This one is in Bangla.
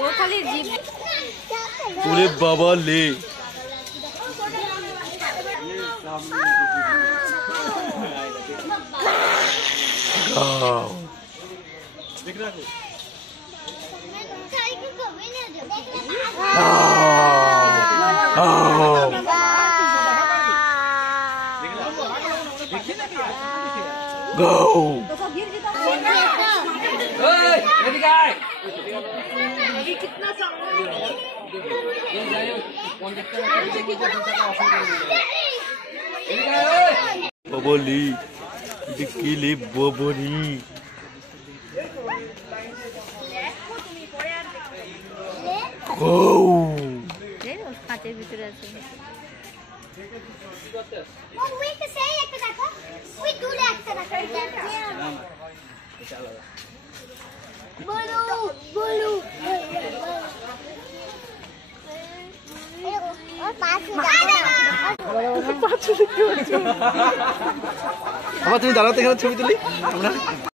ও খালি জিভ। ওরে বাবা লে Go! Boboli, dikili boboli. Go! আবার তুমি দাঁড়াতে এখানে ছবি তুলি আমরা